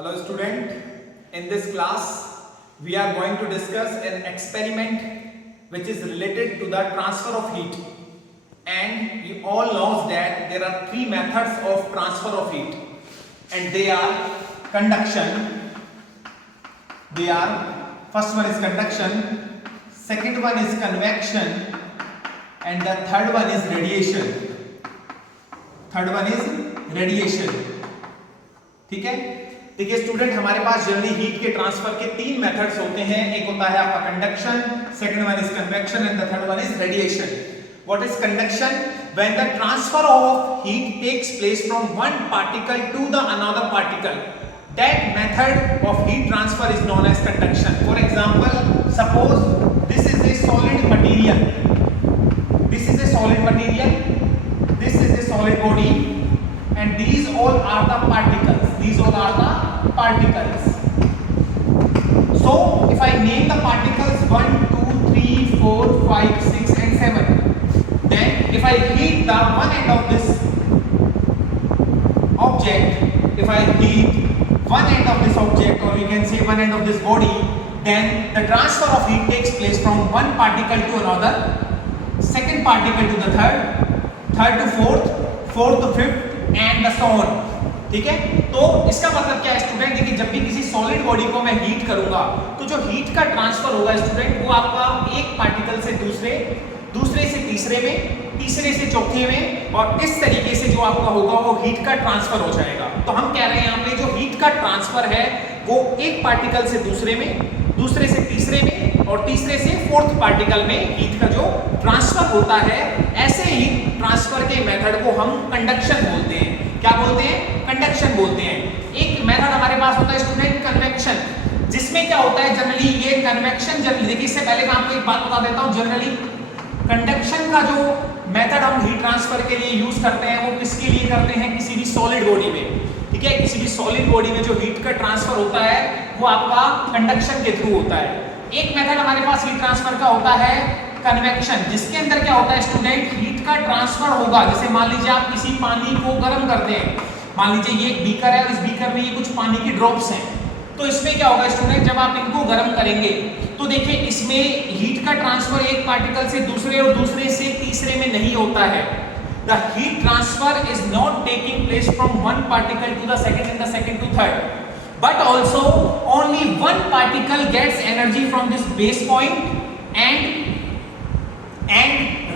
Hello student, in this class we are going to discuss an experiment which is related to the transfer of heat, and you all know that there are three methods of transfer of heat and they are conduction, first one is conduction, second one is convection and the third one is radiation. ठीक है, देखिए student, हमारे पास generally heat के transfer के तीन methods होते हैं. एक होता है आपका conduction, second one is convection and the third one is radiation. What is conduction? When the transfer of heat takes place from one particle to the another particle, that method of heat transfer is known as conduction. For example, suppose this is a solid material, this is a solid material, this is a solid body, and these all are the particles. So if I name the particles 1 2 3 4 5 6 and 7, then if I heat the one end of this object, or we can say one end of this body, then the transfer of heat takes place from one particle to another, second particle to the third to fourth to fifth and so on. ठीक है, तो इसका मतलब क्या है student? देखिए, जब भी किसी सॉलिड बॉडी को मैं हीट करूंगा तो जो हीट का ट्रांसफर होगा स्टूडेंट, वो आपका एक पार्टिकल से दूसरे से तीसरे में, तीसरे से चौथे में, और इस तरीके से जो आपका होगा वो हीट का ट्रांसफर हो जाएगा. तो हम कह रहे हैं यहाँ पे जो हीट का ट्रांसफर है वो एक पार्टिकल से दूसरे में, दूसरे से तीसरे में और तीसरे से फोर्थ पार्टिकल में हीट का जो ट्रांसफर होता है, ऐसे हीट ट्रांसफर के मेथड को हम कंडक्शन बोलते हैं. क्या बोलते हैं? कंडक्शन बोलते हैं. एक मेथड हमारे पास होता है स्टूडेंट कन्वेक्शन, जिसमें क्या होता है जनरली ये कन्वेक्शन, जनरली देखिए इससे पहले मैं आपको एक बात बता देता हूं. जनरली कंडक्शन का जो मेथड हम हीट ट्रांसफर के लिए यूज करते हैं वो किसके लिए करते हैं? किसी भी सॉलिड बॉडी में. ठीक है, किसी भी सॉलिड बॉडी में जो हीट का ट्रांसफर होता है वो आपका कंडक्शन के थ्रू होता है. एक मेथड हमारे पास हीट ट्रांसफर का होता है कन्वेक्शन, जिसके अंदर क्या होता है स्टूडेंट, हीट का ट्रांसफर होगा. जैसे मान लीजिए आप किसी पानी को गर्म करते हैं, मान लीजिए ये एक बीकर है और इस बीकर में ये कुछ पानी की ड्रॉप्स हैं, तो इसमें क्या होगा स्टूडेंट, जब आप इनको गर्म करेंगे तो देखिए इसमें हीट का ट्रांसफर एक पार्टिकल से दूसरे और दूसरे से तीसरे में नहीं होता है. The heat transfer is not taking place from one particle to the second and the second to third, but also only one particle gets energy from this base point and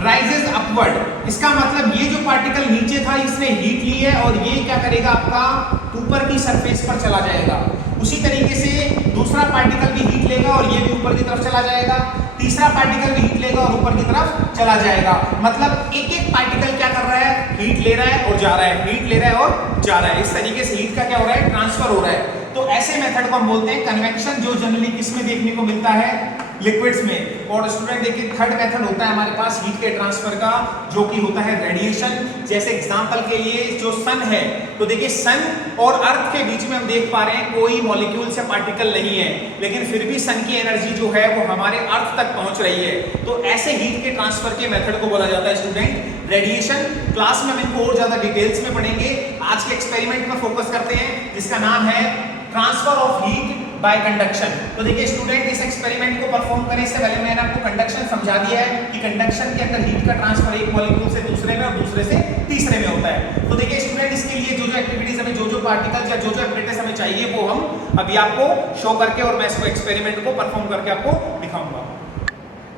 rises upward. इसका मतलब ये जो particle नीचे था इसने heat ली है और ये क्या करेगा, आपका ऊपर की सरफेस पर चला जाएगा. उसी तरीके से दूसरा पार्टिकल भी हीट लेगा और ये भी ऊपर की तरफ चला जाएगा, तीसरा पार्टिकल भी हीट लेगा और ऊपर की तरफ चला जाएगा. मतलब एक एक पार्टिकल क्या कर रहा है, हीट ले रहा है और जा रहा है, हीट ले रहा है और जा रहा है. इस तरीके से हीट का क्या हो रहा है, ट्रांसफर हो रहा है. तो ऐसे मेथड को हम बोलते हैं कन्वेक्शन, जो जनरली किस में देखने को मिलता है, लिक्विड्स में. और स्टूडेंट देखिए थर्ड मेथड होता है हमारे पास हीट के ट्रांसफर का, जो कि होता है रेडिएशन. जैसे एग्जांपल के लिए जो सन है, तो देखिए सन और अर्थ के बीच में हम देख पा रहे हैं कोई मॉलिक्यूल्स या पार्टिकल नहीं है, लेकिन फिर भी सन की एनर्जी जो है वो हमारे अर्थ तक पहुंच रही है. तो ऐसे हीट के ट्रांसफर के मेथड को बोला जाता है स्टूडेंट रेडिएशन. क्लास में हम इनको और ज्यादा डिटेल्स में पढ़ेंगे. आज के एक्सपेरिमेंट में फोकस करते हैं जिसका नाम है transfer of heat bye conduction. तो देखिए स्टूडेंट, इस एक्सपेरिमेंट को परफॉर्म करने से पहले मैंने आपको कंडक्शन समझा दिया है कि कंडक्शन के अंदर हीट का ट्रांसफर एक मॉलिक्यूल से दूसरे में और दूसरे से तीसरे में होता है. तो देखिए स्टूडेंट, इसके लिए जो जो एक्टिविटीज हमें, जो जो पार्टिकल्स या जो जो एपरेटस हमें चाहिए वो हम अभी आपको शो करके और मैं इसको एक्सपेरिमेंट को परफॉर्म करके आपको दिखाऊंगा.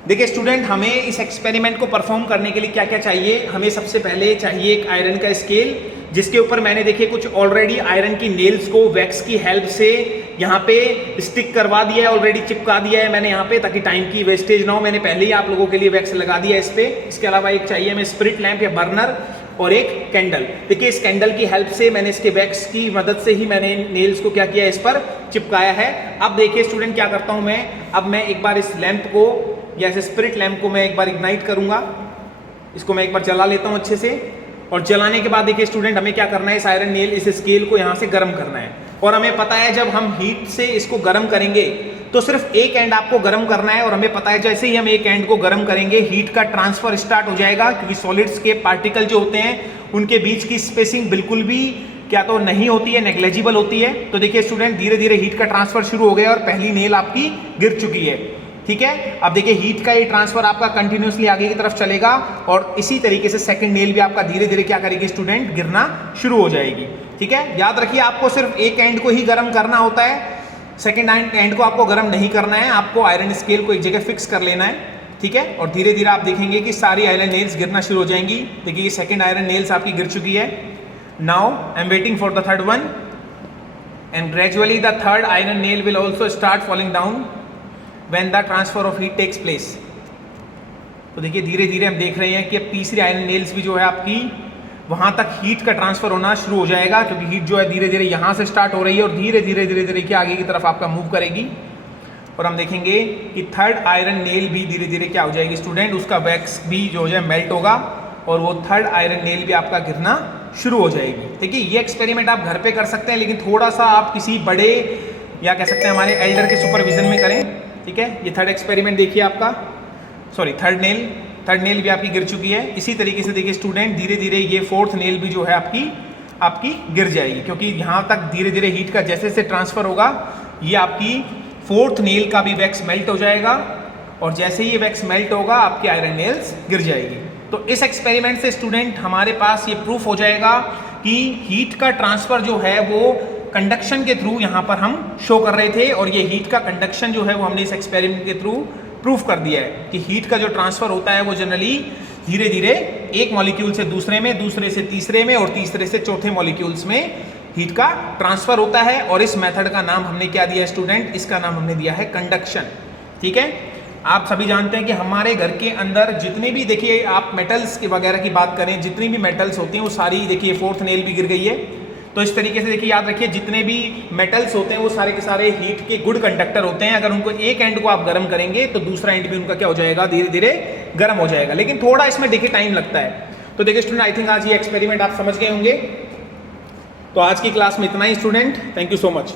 देखिए स्टूडेंट, हमें इस एक्सपेरिमेंट को परफॉर्म करने के लिए क्या क्या चाहिए. हमें सबसे पहले चाहिए एक आयरन का स्केल, जिसके ऊपर मैंने देखिए कुछ ऑलरेडी आयरन की नेल्स को वैक्स की हेल्प से यहाँ पे स्टिक करवा दिया है, ऑलरेडी चिपका दिया है मैंने यहाँ पे, ताकि टाइम की वेस्टेज ना हो. मैंने पहले ही आप लोगों के लिए वैक्स लगा दिया है इस पे. इसके अलावा एक चाहिए हमें स्पिरिट लैंप या बर्नर और एक कैंडल. देखिए इस कैंडल की हेल्प से मैंने इसके वैक्स की मदद से ही मैंने नेल्स को क्या किया, इस पर चिपकाया है. अब देखिए स्टूडेंट क्या करता हूँ मैं, अब मैं एक बार इस लैंप को या इस स्पिरिट लैंप को मैं एक बार इग्नाइट करूंगा. इसको मैं एक बार जला लेता हूँ अच्छे से, और जलाने के बाद देखिए स्टूडेंट हमें क्या करना है, इस आयरन नेल, इस स्केल को यहाँ से गर्म करना है. और हमें पता है जब हम हीट से इसको गर्म करेंगे तो सिर्फ एक एंड आपको गर्म करना है, और हमें पता है जैसे ही हम एक एंड को गर्म करेंगे हीट का ट्रांसफर स्टार्ट हो जाएगा, क्योंकि सॉलिड्स के पार्टिकल जो होते हैं उनके बीच की स्पेसिंग बिल्कुल भी क्या तो नहीं होती है, नेग्लेजिबल होती है। तो देखिए स्टूडेंट धीरे धीरे हीट का ट्रांसफर शुरू हो गया और पहली नेल आपकी गिर चुकी है। ठीक है, अब देखिए हीट का ये ट्रांसफर आपका कंटिन्यूसली आगे की तरफ चलेगा और इसी तरीके से सेकंड नेल भी आपका धीरे धीरे क्या करेगी स्टूडेंट, गिरना शुरू हो जाएगी। ठीक है, याद रखिए आपको सिर्फ एक एंड को ही गर्म करना होता है, सेकंड एंड को आपको गर्म नहीं करना है, आपको आयरन स्केल को एक जगह फिक्स कर लेना है। ठीक है, और धीरे धीरे आप देखेंगे कि सारी आयरन नेल्स गिरना शुरू हो जाएंगी। देखिए ये सेकंड आयरन नेल्स आपकी गिर चुकी है। Now I am waiting for the third one and gradually the third iron nail will also start falling down when the transfer of heat takes place. तो देखिए धीरे धीरे हम देख रहे हैं कि अब तीसरी आयरन नेल्स भी जो है आपकी वहां तक हीट का ट्रांसफर होना शुरू हो जाएगा, क्योंकि हीट जो है धीरे धीरे यहां से स्टार्ट हो रही है और धीरे धीरे क्या आगे की तरफ आपका मूव करेगी। और हम देखेंगे कि थर्ड आयरन नेल भी धीरे धीरे क्या हो जाएगी स्टूडेंट, उसका वैक्स भी जो है मेल्ट होगा और वो थर्ड आयरन नेल भी आपका गिरना शुरू हो जाएगी। देखिए ये एक्सपेरिमेंट आप घर पे कर सकते हैं, लेकिन थोड़ा सा आप किसी बड़े या कह सकते हैं हमारे एल्डर के सुपरविजन में करें। ठीक है, ये थर्ड एक्सपेरिमेंट देखिए आपका, सॉरी थर्ड नेल भी आपकी गिर चुकी है। इसी तरीके से देखिए स्टूडेंट धीरे धीरे ये फोर्थ नेल भी जो है आपकी गिर जाएगी, क्योंकि यहाँ तक धीरे धीरे हीट का जैसे जैसे ट्रांसफर होगा ये आपकी फोर्थ नेल का भी वैक्स मेल्ट हो जाएगा और जैसे ही ये वैक्स मेल्ट होगा आपकी आयरन नेल्स गिर जाएगी। तो इस एक्सपेरिमेंट से स्टूडेंट हमारे पास ये प्रूफ हो जाएगा कि हीट का ट्रांसफर जो है वो कंडक्शन के थ्रू यहाँ पर हम शो कर रहे थे, और ये हीट का कंडक्शन जो है वो हमने इस एक्सपेरिमेंट के थ्रू प्रूफ कर दिया है कि हीट का जो ट्रांसफर होता है वो जनरली धीरे धीरे एक मॉलिक्यूल से दूसरे में, दूसरे से तीसरे में और तीसरे से चौथे मॉलिक्यूल्स में हीट का ट्रांसफर होता है। और इस मेथड का नाम हमने क्या दिया है स्टूडेंट, इसका नाम हमने दिया है कंडक्शन। ठीक है, आप सभी जानते हैं कि हमारे घर के अंदर जितने भी, देखिए आप मेटल्स के वगैरह की बात करें, जितनी भी मेटल्स होती हैं वो सारी, देखिए फोर्थ नेल भी गिर गई है। तो इस तरीके से देखिए याद रखिए जितने भी मेटल्स होते हैं वो सारे के सारे हीट के गुड कंडक्टर होते हैं। अगर उनको एक एंड को आप गर्म करेंगे तो दूसरा एंड भी उनका क्या हो जाएगा, धीरे धीरे गर्म हो जाएगा, लेकिन थोड़ा इसमें देखिए टाइम लगता है। तो देखिए स्टूडेंट आई थिंक आज ये एक्सपेरिमेंट आप समझ गए होंगे। तो आज की क्लास में इतना ही student, thank you so much.